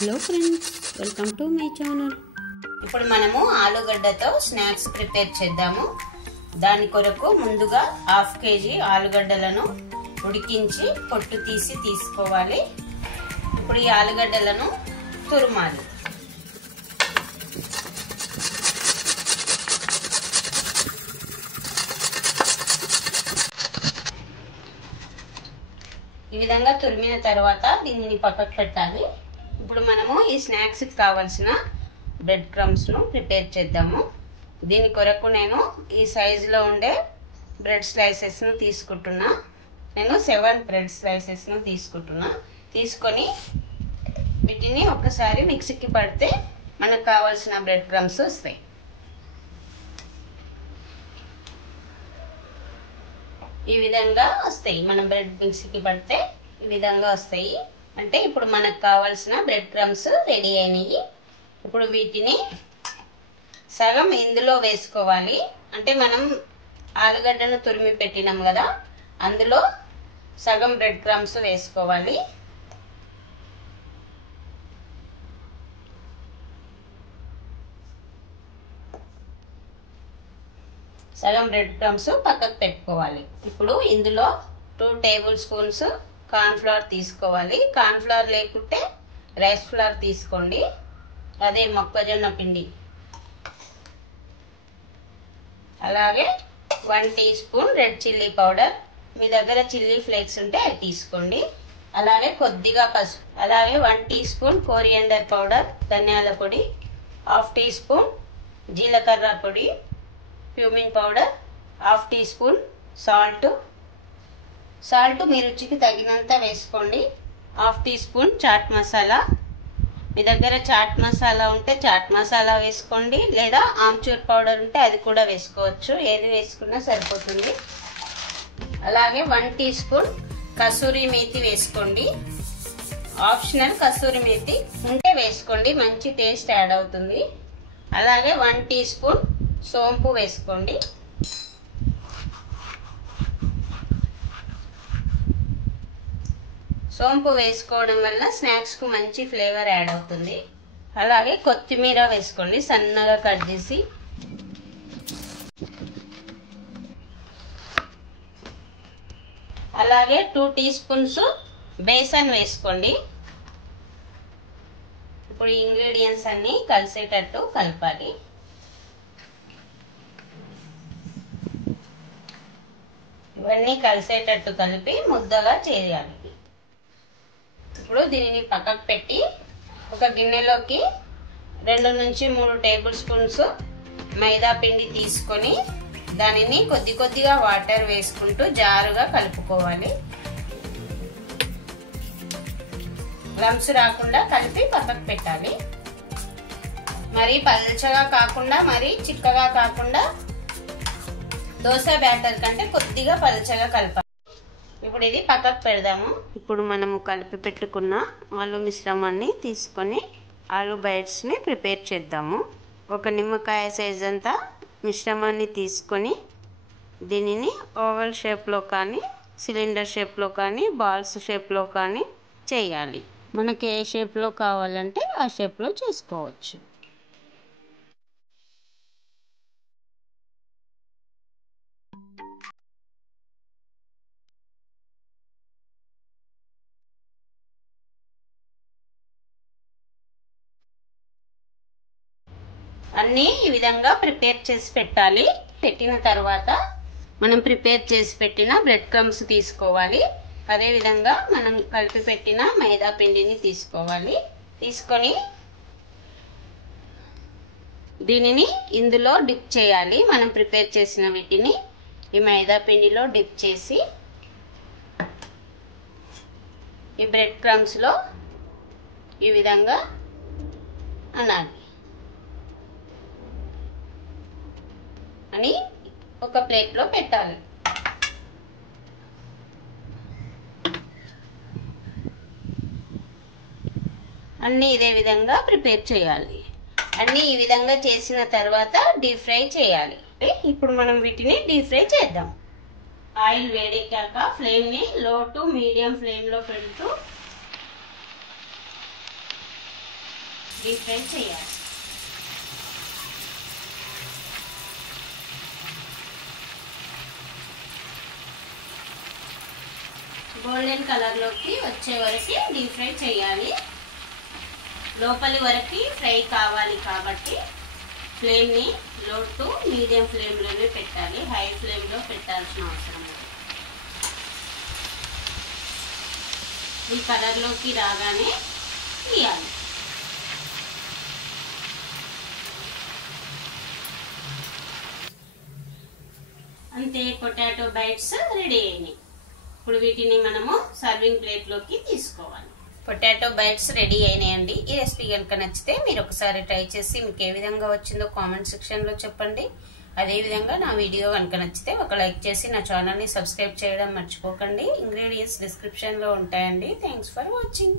Hello friends, welcome to my channel. ఇప్పుడు మనము ఆలుగడ్డతో snacks prepare చేద్దాము. దాని కొరకు ముందుగా 1/2 kg ఆలుగడ్డలను ఉడికించి పొట్టు తీసి తీసుకోవాలి. ఇప్పుడు ఈ ఆలుగడ్డలను తురుమాలి. ఈ విధంగా తురిమిన తర్వాత దీనిని పక్కకు పెట్టాలి. ఇప్పుడు మనము ఈ స్నాక్స్ కి కావాల్సిన బ్రెడ్ క్రమ్స్ ను ప్రిపేర్ చేద్దాము. దీని కొరకు నేను ఈ సైజులో ఉండే బ్రెడ్ స్లైసెస్ ను తీసుకుంటున్నా. నేను 7 బ్రెడ్ స్లైసెస్ ను తీసుకొని వీటిని ఒకసారి మిక్సీకి పడితే మనకు కావాల్సిన బ్రెడ్ క్రమ్స్ వస్తాయి. ఈ విధంగా వస్తాయి. మనం బ్రెడ్ మిక్సీకి పడితే ఈ విధంగా వస్తాయి. అంటే ఇప్పుడు మనకు కావాల్సిన బ్రెడ్ క్రమ్స్ రెడీ అయినాయి. ఇప్పుడు వీటిని సగం ఇందులో వేసుకోవాలి. అంటే మనం ఆలుగడ్డను తురిమి పెట్టినాం కదా, అందులో సగం బ్రెడ్ క్రమ్స్ వేసుకోవాలి. సగం బ్రెడ్ క్రమ్స్ పక్కకు పెట్టుకోవాలి. ఇప్పుడు ఇందులో 2 టేబుల్ స్పూన్స్ కార్న్ ఫ్లవర్ తీసుకోవాలి. కార్న్ ఫ్లవర్ లేకుంటే రైస్ ఫ్లవర్ తీసుకోండి, అదే మొక్కజొన్న పిండి. అలాగే 1 teaspoon red chilli powder, మీ దగ్గర చిల్లీ ఫ్లేక్స్ ఉంటే అది తీసుకోండి. అలాగే కొద్దిగా పసుపు, అలాగే 1 టీ స్పూన్ కోరియండర్ పౌడర్ ధనియాల పొడి, 1/2 టీ స్పూన్ జీలకర్ర పొడి, cumin powder, 1/2 teaspoon salt మీ రుచికి తగినంత వేసుకోండి. 1/2 టీ స్పూన్ చాట్ మసాలా, మీ దగ్గర చాట్ మసాలా ఉంటే చాట్ మసాలా వేసుకోండి, లేదా ఆమ్చూర్ పౌడర్ ఉంటే అది కూడా వేసుకోవచ్చు. ఏది వేసుకున్నా సరిపోతుంది. అలాగే 1 టీ స్పూన్ కసూరి మేతి వేసుకోండి. ఆప్షనల్, కసూరి మేతి ఉంటే వేసుకోండి, మంచి టేస్ట్ యాడ్ అవుతుంది. అలాగే 1 టీ స్పూన్ సోంపు వేసుకోండి. సోంపు వేసుకోవడం వల్ల స్నాక్స్ కు మంచి ఫ్లేవర్ యాడ్ అవుతుంది. అలాగే కొత్తిమీర వేసుకోండి, సన్నగా కట్ చేసి. అలాగే 2 టీ స్పూన్స్ బేసన్ వేసుకోండి. ఇప్పుడు ఇంగ్రీడియంట్స్ అన్ని కలిసేటట్టు కలపాలి. ఇవన్నీ కలిసేటట్టు కలిపి ముద్దగా చేయాలి. ఇప్పుడు దీనిని పక్కకు పెట్టి ఒక గిన్నెలోకి 2 నుంచి 3 టేబుల్ స్పూన్స్ మైదా పిండి తీసుకొని దానిని కొద్దిగా వాటర్ వేసుకుంటూ జారుగా కలుపుకోవాలి. లమ్స్ రాకుండా కలిపి పక్కకు పెట్టాలి. మరి పల్చగా కాకుండా మరి చిక్కగా కాకుండా దోశ బ్యాటర్ కంటే కొద్దిగా పల్చగా కలపాలి. ఇప్పుడు ఇది పక్కకు పెడదాము. ఇప్పుడు మనము కలిపి పెట్టుకున్న ఆలు మిశ్రమాన్ని తీసుకొని ఆలు బైట్స్ని ప్రిపేర్ చేద్దాము. ఒక నిమ్మకాయ సైజ్ అంతా మిశ్రమాన్ని తీసుకొని దీనిని ఓవల్ షేప్లో కానీ, సిలిండర్ షేప్లో కానీ, బాల్స్ షేప్లో కానీ చేయాలి. మనకి ఏ షేప్లో కావాలంటే ఆ షేప్లో చేసుకోవచ్చు. అన్నీ ఈ విధంగా ప్రిపేర్ చేసి పెట్టాలి. పెట్టిన తర్వాత మనం ప్రిపేర్ చేసి పెట్టిన బ్రెడ్ క్రమ్స్ తీసుకోవాలి. అదే విధంగా మనం కలిపి పెట్టిన మైదా పిండిని తీసుకోవాలి. తీసుకొని దీనిని ఇందులో డిప్ చేయాలి. మనం ప్రిపేర్ చేసిన వీటిని ఈ మైదా పిండిలో డిప్ చేసి ఈ బ్రెడ్ క్రమ్స్ లో ఈ విధంగా అనాలి అని ఒక ప్లేట్ లో పెట్టాలి. అన్నీ ఇదే విధంగా ప్రిపేర్ చేయాలి. అన్నీ ఈ విధంగా చేసిన తర్వాత డీప్ ఫ్రై చేయాలి. ఇప్పుడు మనం వీటిని డీప్ ఫ్రై చేద్దాం. ఆయిల్ వేడెక్కాక ఫ్లేమ్ ని లో టు మీడియం ఫ్లేమ్ లో పెడుతూ డీప్ ఫ్రై చేయాలి. గోల్డెన్ కలర్లోకి వచ్చే వరకు డీప్ ఫ్రై చేయాలి. లోపలి వరకు ఫ్రై కావాలి కాబట్టి ఫ్లేమ్ని లో టు మీడియం ఫ్లేమ్లోనే పెట్టాలి. హై ఫ్లేమ్లో పెట్టాల్సిన అవసరం లేదు. ఈ కలర్లోకి రాగానే తీయాలి. అంతే, పొటాటో బైట్స్ రెడీ అయినాయి. ఇప్పుడు వీటిని మనము సర్వింగ్ ప్లేట్లోకి తీసుకోవాలి. పొటాటో బైట్స్ రెడీ అయినాయండి. ఈ రెసిపీ కనుక నచ్చితే మీరు ఒకసారి ట్రై చేసి మీకు ఏ విధంగా వచ్చిందో కామెంట్ సెక్షన్లో చెప్పండి. అదేవిధంగా నా వీడియో కనుక నచ్చితే ఒక లైక్ చేసి నా ఛానల్ని సబ్స్క్రైబ్ చేయడం మర్చిపోకండి. ఇంగ్రీడియంట్స్ డిస్క్రిప్షన్లో ఉంటాయండి. Thanks for watching.